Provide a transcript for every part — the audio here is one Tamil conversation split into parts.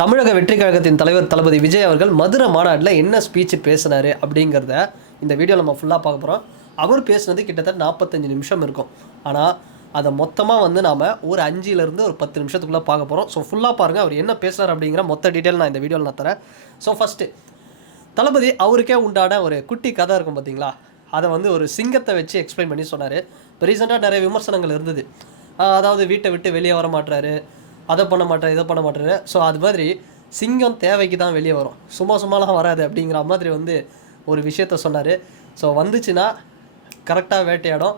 தமிழக வெற்றி கழகத்தின் தலைவர் தளபதி விஜய் அவர்கள் மதுரை மாநாட்டில் என்ன ஸ்பீச் பேசினார் அப்படிங்கிறத இந்த வீடியோவில் நம்ம ஃபுல்லாக பார்க்க போகிறோம். அவர் பேசுனது கிட்டத்தட்ட 45 நிமிஷம் இருக்கும். ஆனால் அதை மொத்தமாக நாம் ஒரு 5லேருந்து ஒரு 10 நிமிஷத்துக்குள்ளே பார்க்க போகிறோம். ஸோ ஃபுல்லாக பாருங்கள் அவர் என்ன பேசுகிறார் அப்படிங்கிற மொத்த டீட்டெயில் நான் இந்த வீடியோவில் நான் தரேன். ஸோ ஃபஸ்ட்டு தளபதி அவருக்கே உண்டான ஒரு குட்டி கதை இருக்கும் பார்த்தீங்களா, அதை ஒரு சிங்கத்தை வச்சு எக்ஸ்பிளைன் பண்ணி சொன்னார். இப்போ ரீசெண்டாக நிறைய விமர்சனங்கள் இருந்தது. அதாவது வீட்டை விட்டு வெளியே வர மாட்டாரு, அதை பண்ண மாட்டேன் இதை பண்ண மாட்டேரு. ஸோ அது மாதிரி சிங்கம் தேவைக்கு தான் வெளியே வரும், சும்மாலாம் வராது அப்படிங்கிற மாதிரி ஒரு விஷயத்த சொன்னார். ஸோ வந்துச்சுன்னா கரெக்டாக வேட்டையாடும்,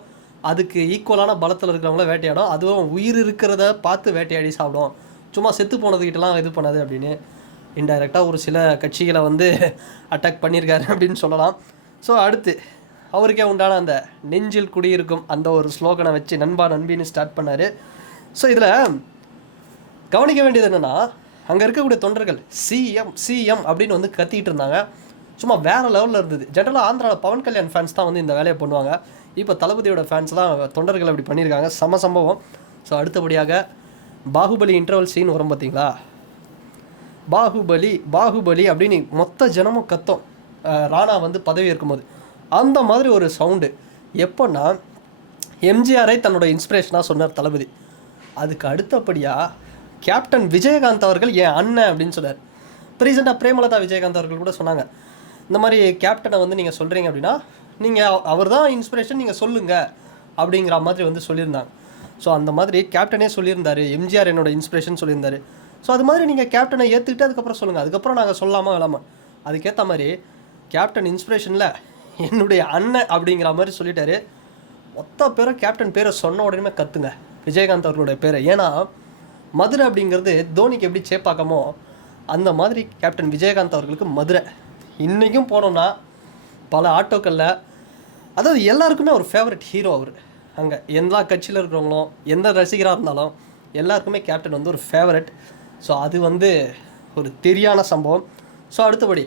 அதுக்கு ஈக்குவலான பலத்தில் இருக்கிறவங்கள வேட்டையாடும், அதுவும் உயிர் இருக்கிறத பார்த்து வேட்டையாடி சாப்பிடும், சும்மா செத்து போனதுக்கிட்டலாம் இது பண்ணாது அப்படின்னு இன்டைரக்டாக ஒரு சில கட்சிகளை அட்டாக் பண்ணியிருக்காரு அப்படின்னு சொல்லலாம். ஸோ அடுத்து அவருக்கே உண்டான அந்த நெஞ்சில் குடியிருக்கும் அந்த ஒரு ஸ்லோகனை வச்சு நண்பா நண்பின்னு ஸ்டார்ட் பண்ணார். ஸோ இதில் கவனிக்க வேண்டியது என்னென்னா, அங்கே இருக்கக்கூடிய தொண்டர்கள் சிஎம் சிஎம் அப்படின்னு கத்திக்கிட்டு இருந்தாங்க. சும்மா வேறு லெவலில் இருந்தது. ஜென்ரலாக ஆந்திராவில் பவன் கல்யாண் ஃபேன்ஸ் தான் இந்த வேலையை பண்ணுவாங்க. இப்போ தளபதியோட ஃபேன்ஸ்லாம் தொண்டர்கள் அப்படி பண்ணியிருக்காங்க, சம்பவம். ஸோ அடுத்தபடியாக பாகுபலி இன்டர்வல் சீன் வரும் பார்த்தீங்களா, பாகுபலி அப்படின்னு மொத்த ஜனமும் கத்தம். ராணா பதவி இருக்கும்போது அந்த மாதிரி ஒரு சவுண்டு எப்போன்னா எம்ஜிஆரை தன்னோட இன்ஸ்பிரேஷனாக சொன்னார் தளபதி. அதுக்கு அடுத்தபடியாக கேப்டன் விஜயகாந்த் அவர்கள் என் அண்ணன் அப்படின்னு சொன்னார். இப்போ ரீசெண்டாக பிரேமலதா விஜயகாந்த் அவர்கள் கூட சொன்னாங்க, இந்த மாதிரி கேப்டனை நீங்கள் சொல்கிறீங்க அப்படின்னா நீங்கள் அவர் தான் இன்ஸ்பிரேஷன், நீங்கள் சொல்லுங்கள் அப்படிங்கிற மாதிரி சொல்லியிருந்தாங்க. ஸோ அந்த மாதிரி கேப்டனே சொல்லியிருந்தார், எம்ஜிஆர் என்னோட இன்ஸ்பிரேஷன் சொல்லியிருந்தார். ஸோ அது மாதிரி நீங்கள் கேப்டனை ஏற்றுக்கிட்டு அதுக்கப்புறம் சொல்லுங்கள், அதுக்கப்புறம் நாங்கள் சொல்லாமல் வேலாமா. அதுக்கேற்ற மாதிரி கேப்டன் இன்ஸ்பிரேஷனில் என்னுடைய அண்ணன் அப்படிங்கிற மாதிரி சொல்லிட்டாரு. மொத்த பேரை கேப்டன் பேரை சொன்ன உடனே கற்றுங்க விஜயகாந்த் அவர்களுடைய பேரை. ஏன்னா மதுரை அப்படிங்கிறது தோனிக்கு எப்படி சேப்பாக்கமோ அந்த மாதிரி கேப்டன் விஜயகாந்த் அவர்களுக்கு மதுரை. இன்றைக்கும் போனோம்னா பல ஆட்டோக்களில், அதாவது எல்லாருக்குமே ஒரு ஃபேவரட் ஹீரோ அவர். அங்கே எல்லா கட்சியில் இருக்கிறவங்களும் எந்த ரசிகராக இருந்தாலும் எல்லாருக்குமே கேப்டன் ஒரு ஃபேவரட். ஸோ அது ஒரு தெரியான சம்பவம். ஸோ அடுத்தபடி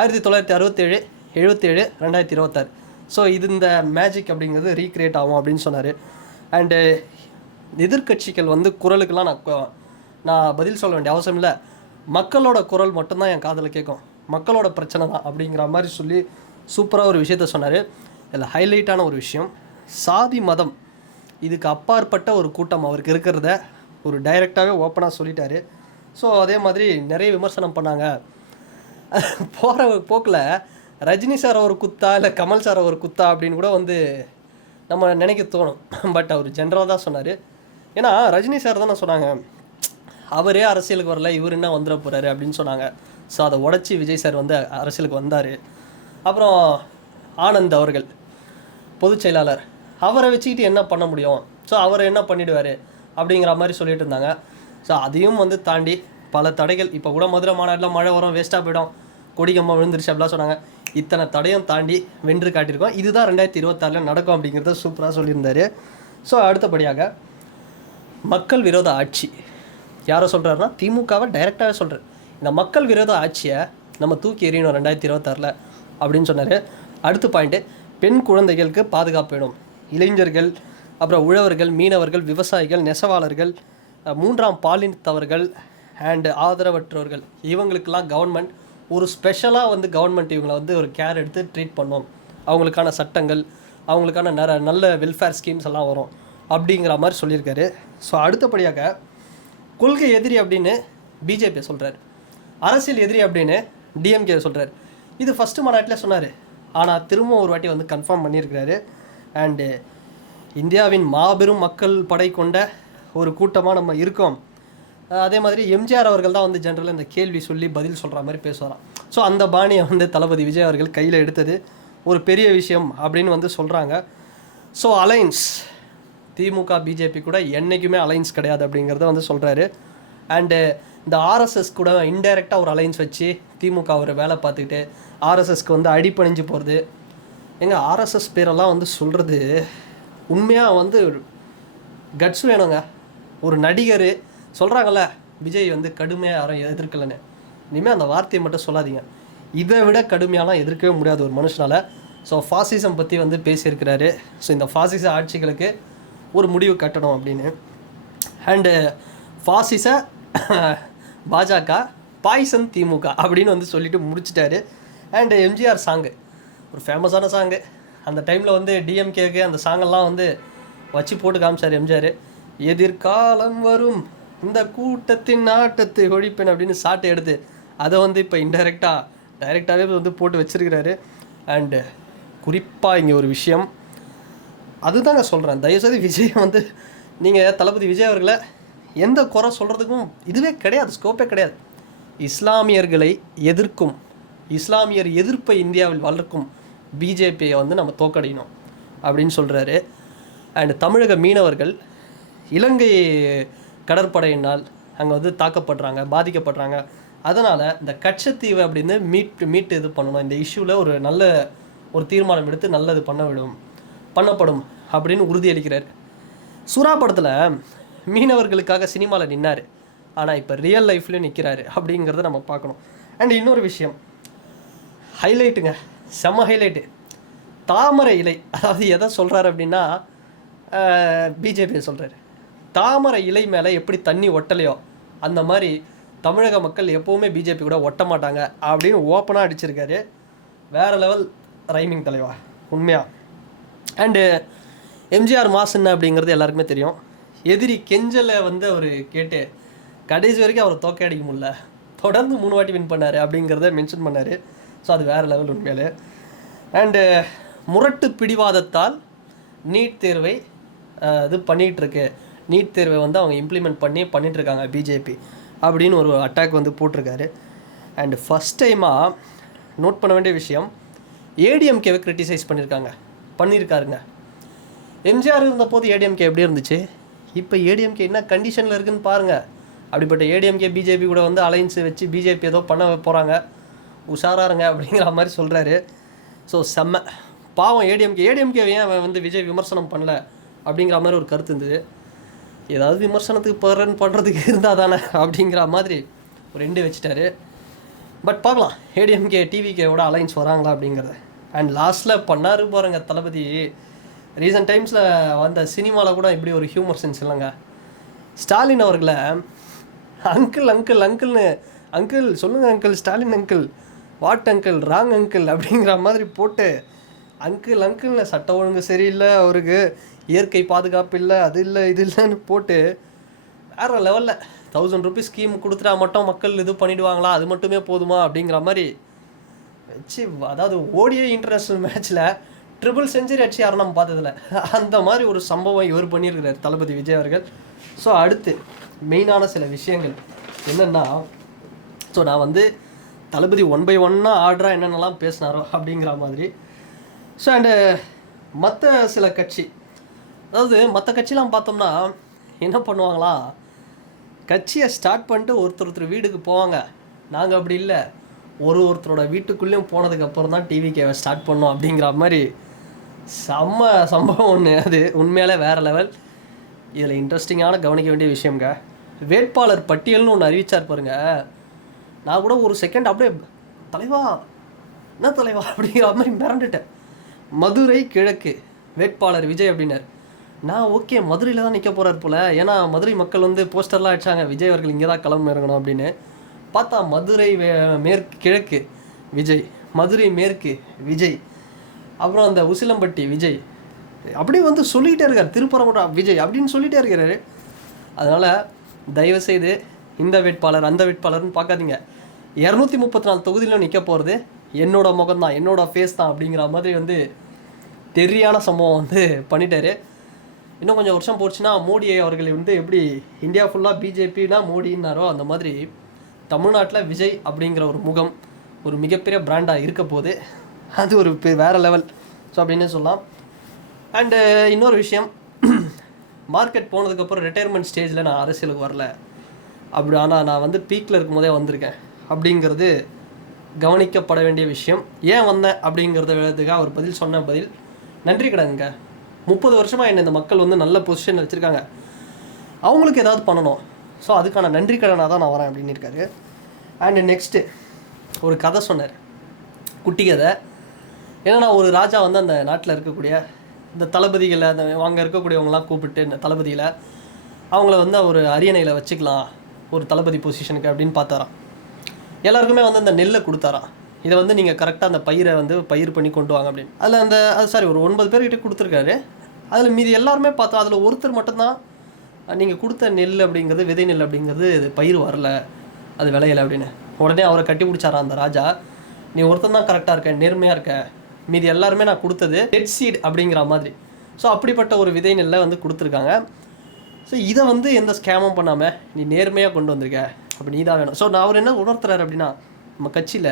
1967, 77, 2026. ஸோ இந்த மேஜிக் அப்படிங்கிறது ரீக்ரியேட் ஆகும் அப்படின்னு சொன்னார். அண்டு எதிர்கட்சிகள் குரலுக்கெல்லாம் நான் பதில் சொல்ல வேண்டிய அவசியம் இல்லை, மக்களோட குரல் மட்டும்தான் என் காதில் கேட்கும், மக்களோட பிரச்சனை தான் அப்படிங்கிற மாதிரி சொல்லி சூப்பராக ஒரு விஷயத்த சொன்னார். இதில் ஹைலைட்டான ஒரு விஷயம், சாதி மதம் இதுக்கு அப்பாற்பட்ட ஒரு கூட்டம் அவருக்கு இருக்கிறத ஒரு டைரெக்டாகவே ஓப்பனாக சொல்லிட்டாரு. ஸோ அதே மாதிரி நிறைய விமர்சனம் பண்ணாங்க. போகிற போக்கில் ரஜினி சார் ஒரு குத்தா இல்லை கமல் சார் ஒரு குத்தா அப்படின்னு கூட நம்ம நினைக்க தோணும். பட் அவர் ஜென்ரலாக தான் சொன்னார். ஏன்னா ரஜினி சார் தான் சொன்னாங்க, அவரே அரசியலுக்கு வரல, இவர் என்ன வந்துட போகிறாரு அப்படின்னு சொன்னாங்க. ஸோ அதை உடச்சி விஜய் சார் அரசியலுக்கு வந்தார். அப்புறம் ஆனந்த் அவர்கள் பொதுச் செயலாளர், அவரை வச்சுக்கிட்டு என்ன பண்ண முடியும், ஸோ அவர் என்ன பண்ணிவிடுவார் அப்படிங்கிற மாதிரி சொல்லிட்டு இருந்தாங்க. ஸோ அதையும் தாண்டி பல தடைகள், இப்போ கூட மதுரை மாநாட்டில் மழை வரும், வேஸ்ட்டாக போயிடும், கொடிக்கம்மா விழுந்துருச்சு அப்படிலாம் சொன்னாங்க. இத்தனை தடையும் தாண்டி வென்று காட்டியிருக்கோம், இதுதான் 2026 நடக்கும் அப்படிங்கிறத சூப்பராக சொல்லியிருந்தார். ஸோ அடுத்தபடியாக மக்கள் விரோத ஆட்சி யாரை சொல்கிறாருன்னா திமுகவை டைரெக்டாகவே சொல்கிறார். இந்த மக்கள் விரோத ஆட்சியை நம்ம தூக்கி எறியணும் 2026 அப்படின்னு சொன்னார். அடுத்த பாயிண்ட்டு, பெண் குழந்தைகளுக்கு பாதுகாப்பு வேணும், இளைஞர்கள், அப்புறம் உழவர்கள், மீனவர்கள், விவசாயிகள், நெசவாளர்கள், 3ஆம் பாலினத்தவர்கள் அண்டு ஆதரவற்றவர்கள், இவங்களுக்கெல்லாம் கவர்மெண்ட் ஒரு ஸ்பெஷலாக கவர்மெண்ட் இவங்களை ஒரு கேர் எடுத்து ட்ரீட் பண்ணோம், அவங்களுக்கான சட்டங்கள், அவங்களுக்கான நல்ல வெல்ஃபேர் ஸ்கீம்ஸ் எல்லாம் வரும் அப்படிங்கிற மாதிரி சொல்லியிருக்காரு. ஸோ அடுத்தபடியாக கொள்கை எதிரி அப்படின்னு பிஜேபி சொல்கிறார், அரசியல் எதிரி அப்படின்னு டிஎம்கே சொல்கிறார். இது ஃபஸ்ட்டு மாநாட்டில் சொன்னார், ஆனால் திரும்ப ஒரு வாட்டி கன்ஃபார்ம் பண்ணியிருக்கிறாரு. அண்டு இந்தியாவின் மாபெரும் மக்கள் படை கொண்ட ஒரு கூட்டமாக நம்ம இருக்கோம். அதே மாதிரி எம்ஜிஆர் அவர்கள் தான் ஜென்ரலாக இந்த கேள்வி சொல்லி பதில் சொல்கிற மாதிரி பேசுவாராம். ஸோ அந்த பாணியை தளபதி விஜய் அவர்கள் கையில் எடுத்தது ஒரு பெரிய விஷயம் அப்படின்னு சொல்கிறாங்க. ஸோ அலைன்ஸ் திமுக பிஜேபி கூட என்றைக்குமே அலைன்ஸ் கிடையாது அப்படிங்கிறத சொல்கிறாரு. அண்டு இந்த ஆர்எஸ்எஸ் கூட இன்டைரக்டாக ஒரு அலைன்ஸ் வச்சு திமுக ஒரு வேலை பார்த்துக்கிட்டு ஆர்எஸ்எஸ்க்கு அடிப்பணிஞ்சு போகிறது. எங்கள் ஆர்எஸ்எஸ் பேரெல்லாம் சொல்கிறது உண்மையாக கட்ஸ் வேணுங்க. ஒரு நடிகர் சொல்கிறாங்கல்ல, விஜய் கடுமையாக யாரும் எதிர்க்கலைன்னு, இனிமேல் அந்த வார்த்தையை மட்டும் சொல்லாதீங்க, இதை விட கடுமையாலாம் எதிர்க்கவே முடியாது ஒரு மனுஷனால். ஸோ ஃபாசிசம் பற்றி பேசியிருக்கிறாரு. ஸோ இந்த ஃபாசிச ஆட்சிகளுக்கு ஒரு முடிவு கட்டணும் அப்படின்னு. அண்டு ஃபாசிச பாஜக, பாய்சன் திமுக அப்படின்னு வந்து சொல்லிட்டு முடிச்சிட்டாரு. அண்டு எம்ஜிஆர் சாங்கு, ஒரு ஃபேமஸான சாங்கு. அந்த டைமில் வந்து டிஎம்கேக்கு அந்த சாங்கெல்லாம் வந்து வச்சு போட்டு காமிச்சார் எம்ஜிஆர். எதிர்காலம் வரும் இந்த கூட்டத்தின் நாட்டத்தை ஒழிப்பேன் அப்படின்னு சாட்டை எடுத்து அதை வந்து இப்போ டைரெக்டாகவே வந்து போட்டு வச்சிருக்கிறாரு. அண்டு குறிப்பாக இங்கே ஒரு விஷயம், அதுதாங்க சொல்கிறேன், தயவுசெய்து விஜய் வந்து நீங்கள் தளபதி விஜய் அவர்களை எந்த குறை சொல்கிறதுக்கும் இதுவே கிடையாது, ஸ்கோப்பே கிடையாது. இஸ்லாமியர்களை எதிர்க்கும், இஸ்லாமியர் எதிர்ப்பை இந்தியாவில் வளர்க்கும் பிஜேபியை வந்து நம்ம தோக்கடிக்கணும் அப்படின்னு சொல்கிறாரு. அண்டு தமிழக மீனவர்கள் இலங்கை கடற்படையினால் அங்கே வந்து தாக்கப்படுறாங்க, பாதிக்கப்படுறாங்க. அதனால் இந்த கச்சத்தீவு அப்படின்னு மீட்டு இது பண்ணணும், இந்த இஷ்யூவில் ஒரு நல்ல ஒரு தீர்மானம் எடுத்து நல்லது பண்ணப்படும் அப்படின்னு உறுதியளிக்கிறார். சுறா படத்தில் மீனவர்களுக்காக சினிமாவில் நின்னார், ஆனால் இப்போ ரியல் லைஃப்லேயும் நிற்கிறாரு அப்படிங்கிறத நம்ம பார்க்கணும். அண்ட் இன்னொரு விஷயம், ஹைலைட்டுங்க, செம்ம ஹைலைட்டு, தாமரை இலை. அதாவது எதை சொல்கிறாரு அப்படின்னா, பிஜேபியை சொல்கிறாரு, தாமரை இலை மேலே எப்படி தண்ணி ஒட்டலையோ அந்த மாதிரி தமிழக மக்கள் எப்போவுமே பிஜேபி கூட ஒட்ட மாட்டாங்க அப்படின்னு ஓப்பனாக அடிச்சிருக்காரு. வேறு லெவல் ரைமிங் தலைவா, உண்மையாக. அண்டு எம்ஜிஆர் மாசுன்னு அப்படிங்கிறது எல்லாருக்குமே தெரியும். எதிரி கெஞ்சலை வந்து அவர் கேட்டு கடைசி வரைக்கும் அவர் தோக்க அடிக்க முடியல, தொடர்ந்து 3 வாட்டி வின் பண்ணார் அப்படிங்கிறத மென்ஷன் பண்ணார். ஸோ அது வேறு லெவல் உண்மையிலே. அண்டு முரட்டு பிடிவாதத்தால் நீட் தேர்வை இது பண்ணிகிட்ருக்கு, நீட் தேர்வை வந்து அவங்க இம்ப்ளிமெண்ட் பண்ணிகிட்ருக்காங்க பிஜேபி அப்படின்னு ஒரு அட்டாக் வந்து போட்டிருக்காரு. அண்டு ஃபஸ்ட் டைமாக நோட் பண்ண வேண்டிய விஷயம், ஏடிஎம்கேவை கிரிட்டிசைஸ் பண்ணியிருக்காருங்க. எம்ஜிஆர் இருந்தபோது ஏடிஎம்கே எப்படி இருந்துச்சு, இப்போ ஏடிஎம்கே என்ன கண்டிஷனில் இருக்குதுன்னு பாருங்கள். அப்படிப்பட்ட ஏடிஎம்கே பிஜேபி கூட வந்து அலைன்ஸு வச்சு பிஜேபி ஏதோ பண்ண போகிறாங்க, உஷாராருங்க அப்படிங்கிற மாதிரி சொல்கிறாரு. ஸோ செம்ம பாவம் ஏடிஎம்கே ஏன் வந்து விஜய் விமர்சனம் பண்ணல அப்படிங்கிற மாதிரி ஒரு கருத்து இருந்தது. ஏதாவது விமர்சனத்துக்கு பண்ணுறதுக்கு இருந்தால் தானே அப்படிங்கிற மாதிரி ஒரு எண்டு வச்சுட்டாரு. பட் பார்க்கலாம் ஏடிஎம்கே டிவிகேவோட அலைன்ஸ் வராங்களா அப்படிங்கிறத. அண்ட் லாஸ்ட்டில் பண்ணாரு பாருங்க தளபதி, ரீசன்ட் டைம்ஸில் வந்த சினிமாவில் கூட இப்படி ஒரு ஹியூமர் சென்ஸ் இல்லைங்க. ஸ்டாலின் அவர்களை அங்கிள் சொல்லுங்கள் uncle, Stalin uncle, what uncle, wrong uncle அப்படிங்கிற மாதிரி போட்டு அங்கிள்னு சட்ட ஒழுங்கு சரியில்லை, அவருக்கு இயற்கை பாதுகாப்பு இல்லை, அது இல்லை இது இல்லைன்னு போட்டு வேறு லெவலில் 1000 ரூபீஸ் ஸ்கீம் கொடுத்துட்டா மட்டும் மக்கள் இது பண்ணிவிடுவாங்களா, அது மட்டுமே போதுமா அப்படிங்கிற மாதிரி வச்சு, அதாவது ஓடிஐ இன்டர்நேஷ்னல் மேட்ச்சில் 3 செஞ்சுரி அடிச்சு யாரும் நம்ம பார்த்ததில்ல, அந்த மாதிரி ஒரு சம்பவம் இவர் பண்ணியிருக்கிறார் தளபதி விஜய் அவர்கள். ஸோ அடுத்து மெயினான சில விஷயங்கள் என்னென்னா, ஸோ நான் வந்து தளபதி 1 by 1 ஆர்டராக என்னென்னலாம் பேசினாரோ அப்படிங்கிற மாதிரி. ஸோ அண்டு மற்ற சில கட்சி, அதாவது மற்ற கட்சிலாம் பார்த்தோம்னா என்ன பண்ணுவாங்களா, கட்சியை ஸ்டார்ட் பண்ணிட்டு ஒருத்தர் வீட்டுக்கு போவாங்க. நாங்கள் அப்படி இல்லை, ஒருத்தரோட வீட்டுக்குள்ளேயும் போனதுக்கப்புறம் தான் டிவிகேவை ஸ்டார்ட் பண்ணோம் அப்படிங்கிற மாதிரி செம்ம சம்பவம் ஒன்று. அது உண்மையாலே வேறு லெவல். இதில் இன்ட்ரெஸ்டிங்கான கவனிக்க வேண்டிய விஷயங்க, வேட்பாளர் பட்டியல்னு ஒன்று அறிவிச்சார் பாருங்க. நான் கூட ஒரு செகண்ட் அப்படியே தலைவா என்ன தலைவா அப்படிங்கிற மாதிரி மிரண்டுட்டேன். மதுரை கிழக்கு வேட்பாளர் விஜய் அப்படின்னார். நான் ஓகே மதுரையில் தான் நிற்க போகிறார் போல், ஏன்னா மதுரை மக்கள் வந்து போஸ்டர்லாம் அடிச்சாங்க விஜய் அவர்கள் இங்கே தான் களம் இறங்கணும் அப்படின்னு. பார்த்தா மதுரை கிழக்கு விஜய், மதுரை மேற்கு விஜய், அப்புறம் அந்த உசிலம்பட்டி விஜய், அப்படியே வந்து சொல்லிகிட்டே இருக்கார், திருப்பரங்குன்றம் விஜய் அப்படின்னு சொல்லிகிட்டே இருக்கிறாரு. அதனால் தயவுசெய்து இந்த வேட்பாளர் அந்த வேட்பாளர்னு பார்க்காதீங்க. 234 தொகுதியிலும் நிற்க போகிறது என்னோட முகம் தான், என்னோட ஃபேஸ் தான் அப்படிங்கிற மாதிரி வந்து தெரியான சம்பவம் வந்து பண்ணிட்டாரு. இன்னும் கொஞ்சம் வருஷம் போச்சுன்னா மோடி அவர்கள் வந்து எப்படி இந்தியா ஃபுல்லாக பிஜேபினா மோடின்னாரோ அந்த மாதிரி தமிழ்நாட்டில் விஜய் அப்படிங்கிற ஒரு முகம் ஒரு மிகப்பெரிய பிராண்டாக இருக்க போது, அது ஒரு வேறு லெவல். ஸோ அப்படின்னு சொல்லலாம். அண்டு இன்னொரு விஷயம், மார்க்கெட் போனதுக்கப்புறம் ரிட்டையர்மெண்ட் ஸ்டேஜில் நான் அரசியலுக்கு வரல அப்படி, ஆனால் நான் வந்து பீக்கில் இருக்கும்போதே வந்திருக்கேன் அப்படிங்கிறது கவனிக்கப்பட வேண்டிய விஷயம். ஏன் வந்தேன் அப்படிங்கிறதுக்காக அவர் சொன்ன பதில் நன்றி கடனுங்க. 30 வருஷமாக என்னை இந்த மக்கள் வந்து நல்ல பொசிஷனில் வச்சுருக்காங்க, அவங்களுக்கு ஏதாவது பண்ணணும், ஸோ அதுக்கான நன்றி கடனாக தான் நான் வரேன் அப்படின்னு இருக்காரு. அண்டு நெக்ஸ்ட்டு ஒரு கதை சொன்னார், குட்டி கதை. ஏன்னா ஒரு ராஜா வந்து அந்த நாட்டில் இருக்கக்கூடிய இந்த தளபதிகளை, அந்த அங்கே இருக்கக்கூடியவங்களாம் கூப்பிட்டு இந்த தளபதியில் அவங்கள வந்து ஒரு அரியணையில் வச்சுக்கலாம், ஒரு தளபதி பொசிஷனுக்கு அப்படின்னு பார்த்தாராம். எல்லாருக்குமே வந்து அந்த நெல்லை கொடுத்தாராம். இதை வந்து நீங்கள் கரெக்டாக அந்த பயிரை வந்து பயிர் பண்ணி கொண்டு வாங்க அப்படின்னு. அதில் ஒரு 9 பேர்கிட்ட கொடுத்துருக்காரு. அதில் மீதி எல்லாருமே பார்த்தா அதில் ஒருத்தர் மட்டும்தான் நீங்கள் கொடுத்த நெல் அப்படிங்கிறது, விதை நெல் அப்படிங்கிறது இது பயிர் வரல, அது விளையலை அப்படின்னு. உடனே அவரை கட்டி பிடிச்சாராம் அந்த ராஜா. நீ ஒருத்தன் தான் கரெக்டாக இருக்க, நேர்மையாக இருக்க, மீதி எல்லாருமே நான் கொடுத்தது டெட் சீட் அப்படிங்கிற மாதிரி. ஸோ அப்படிப்பட்ட ஒரு விதை நெல்லை வந்து கொடுத்துருக்காங்க. ஸோ இதை வந்து எந்த ஸ்கேமும் பண்ணாமல் நீ நேர்மையாக கொண்டு வந்திருக்க, அப்போ நீ தான் வேணும். ஸோ நான் அவர் என்ன உணர்த்துறாரு அப்படின்னா, நம்ம கட்சியில்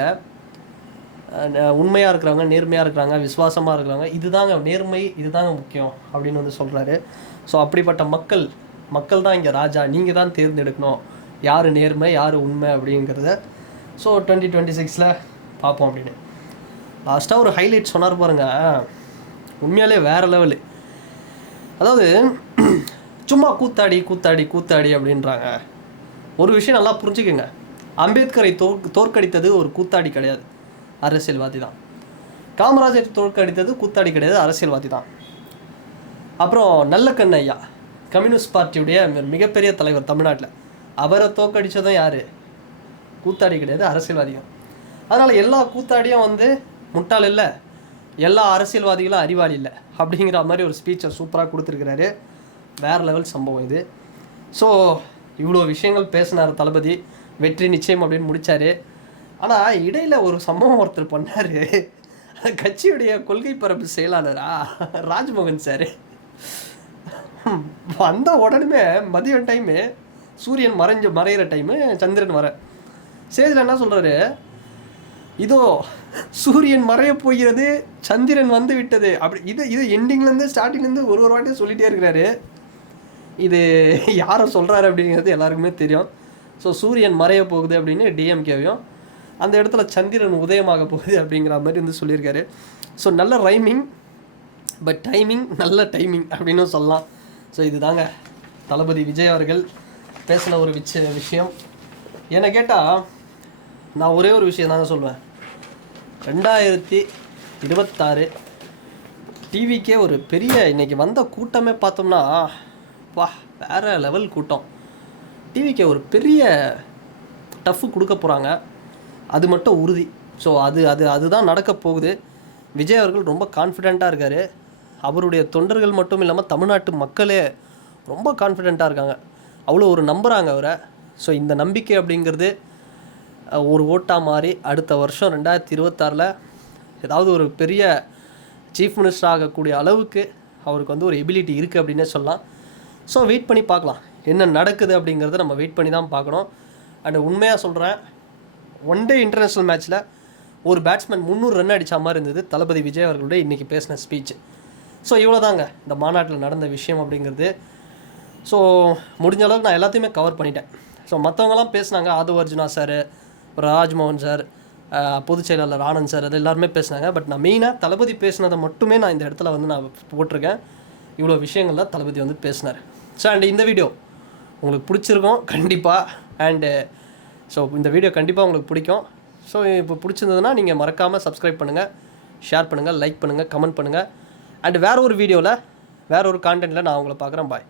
உண்மையாக இருக்கிறாங்க, நேர்மையாக இருக்கிறாங்க, விசுவாசமாக இருக்கிறாங்க, இதுதாங்க நேர்மை, இதுதாங்க முக்கியம் அப்படின்னு வந்து சொல்கிறாரு. ஸோ அப்படிப்பட்ட மக்கள் தான் இங்கே ராஜா, நீங்கள் தான் தேர்ந்தெடுக்கணும் யார் நேர்மை யார் உண்மை அப்படிங்கிறத. ஸோ 2026 பார்ப்போம் அப்படின்னு. லாஸ்ட்டாக ஒரு ஹைலைட் சொன்னார் பாருங்க, உண்மையாலே வேறு லெவலு. அதாவது சும்மா கூத்தாடி கூத்தாடி கூத்தாடி அப்படின்றாங்க. ஒரு விஷயம் நல்லா புரிஞ்சுக்கோங்க, அம்பேத்கரை தோற்கடித்தது ஒரு கூத்தாடி கிடையாது, அரசியல்வாதி தான். காமராஜர் தோற்கடித்தது கூத்தாடி கிடையாது, அரசியல்வாதி தான். அப்புறம் நல்லக்கண்ணு ஐயா, கம்யூனிஸ்ட் பார்ட்டியுடைய மிகப்பெரிய தலைவர் தமிழ்நாட்டில், அவரை தோற்கடித்ததும் யார்? கூத்தாடி கிடையாது, அரசியல்வாதிகள். அதனால் எல்லா கூத்தாடியும் வந்து முட்டாள் இல்லை, எல்லா அரசியல்வாதிகளும் அறிவாளி இல்லை அப்படிங்கிற மாதிரி ஒரு ஸ்பீச்சை சூப்பராக கொடுத்துருக்கிறாரு. வேறு லெவல் சம்பவம் இது. ஸோ இவ்வளோ விஷயங்கள் பேசினார் தளபதி, வெற்றி நிச்சயம் அப்படின்னு முடித்தார். ஆனால் இடையில் ஒரு சம்பவம் ஒருத்தர் பண்ணார். கட்சியுடைய கொள்கை பரப்பு செயலாளரா ராஜ்மோகன் சார் வந்த உடனே மதியம் டைமு, சூரியன் மறைகிற டைமு, சந்திரன் வர ஸ்டேஜில் என்ன சொல்கிறாரு, இதோ சூரியன் மறைய போகிறது, சந்திரன் வந்து விட்டது அப்படி. இது எண்டிங்லேருந்து ஸ்டார்டிங்லேருந்து ஒரு வாட்டியும் சொல்லிகிட்டே இருக்கிறாரு. இது யாரை சொல்கிறாரு அப்படிங்கிறது எல்லாருக்குமே தெரியும். ஸோ சூரியன் மறைய போகுது அப்படின்னு டிஎம்கேவையும், அந்த இடத்துல சந்திரன் உதயமாக போகுது அப்படிங்கிற மாதிரி வந்து சொல்லியிருக்காரு. ஸோ நல்ல ரைமிங், பட் டைமிங் நல்ல டைமிங் அப்படின்னு சொல்லலாம். ஸோ இதுதாங்க தளபதி விஜய் அவர்கள் பேசின ஒரு விஷயம். என்னை கேட்டால் நான் ஒரே ஒரு விஷயம் தாங்க சொல்லுவேன், 2026 டிவிக்கே ஒரு பெரிய இன்றைக்கி வந்த கூட்டமே பார்த்தோம்னா வா வேறு லெவல் கூட்டம். டிவிக்கே ஒரு பெரிய டஃப்பு கொடுக்க போகிறாங்க, அது மட்டும் உறுதி. ஸோ அதுதான் நடக்க போகுது. விஜய் அவர்கள் ரொம்ப கான்ஃபிடெண்ட்டாக இருக்கார். அவருடைய தொண்டர்கள் மட்டும் இல்லாமல் தமிழ்நாட்டு மக்களே ரொம்ப கான்ஃபிடெண்ட்டாக இருக்காங்க, அவ்வளோ ஒரு நம்புகிறாங்க அவரை. ஸோ இந்த நம்பிக்கை அப்படிங்கிறது ஒரு ஓட்டாக மாறி அடுத்த வருஷம் 2026 ஏதாவது ஒரு பெரிய சீஃப் மினிஸ்டர் ஆகக்கூடிய அளவுக்கு அவருக்கு வந்து ஒரு எபிலிட்டி இருக்குது அப்படின்னே சொல்லலாம். ஸோ வெயிட் பண்ணி பார்க்கலாம் என்ன நடக்குது அப்படிங்கிறத நம்ம வெயிட் பண்ணி தான் பார்க்கணும். அண்ட் உண்மையாக சொல்கிறேன், ஒன் டே இன்டர்நேஷ்னல் மேட்ச்சில் ஒரு பேட்ஸ்மேன் 300 ரன் அடித்த மாதிரி இருந்தது தளபதி விஜய் அவர்களுடைய இன்றைக்கி பேசின ஸ்பீச். ஸோ இவ்வளோ தாங்க இந்த மாநாட்டில் நடந்த விஷயம் அப்படிங்கிறது. ஸோ முடிஞ்ச அளவுக்கு நான் எல்லாத்தையுமே கவர் பண்ணிட்டேன். ஸோ மற்றவங்களாம் பேசினாங்க, ஆதவ் அர்ஜுனா சார், ராஜ்மோகன் சார், பொதுச் செயலாளர் ஆனந்த் சார், அது எல்லாருமே பேசினாங்க. பட் நான் மெயினாக தளபதி பேசினதை மட்டுமே நான் இந்த இடத்துல வந்து நான் போட்டிருக்கேன். இவ்வளோ விஷயங்கள்லாம் தளபதி வந்து பேசினார். ஸோ அண்ட் இந்த வீடியோ உங்களுக்கு பிடிச்சிருக்கும் கண்டிப்பாக. அண்டு ஸோ இந்த வீடியோ கண்டிப்பாக உங்களுக்கு பிடிக்கும். ஸோ இப்போ பிடிச்சிருந்ததுன்னா நீங்கள் மறக்காமல் சப்ஸ்கிரைப் பண்ணுங்கள், ஷேர் பண்ணுங்கள், லைக் பண்ணுங்கள், கமெண்ட் பண்ணுங்கள். அண்ட் வேறு ஒரு வீடியோவில் வேறு ஒரு கான்டென்ட்டில் நான் உங்களை பார்க்குறேன். பாய்.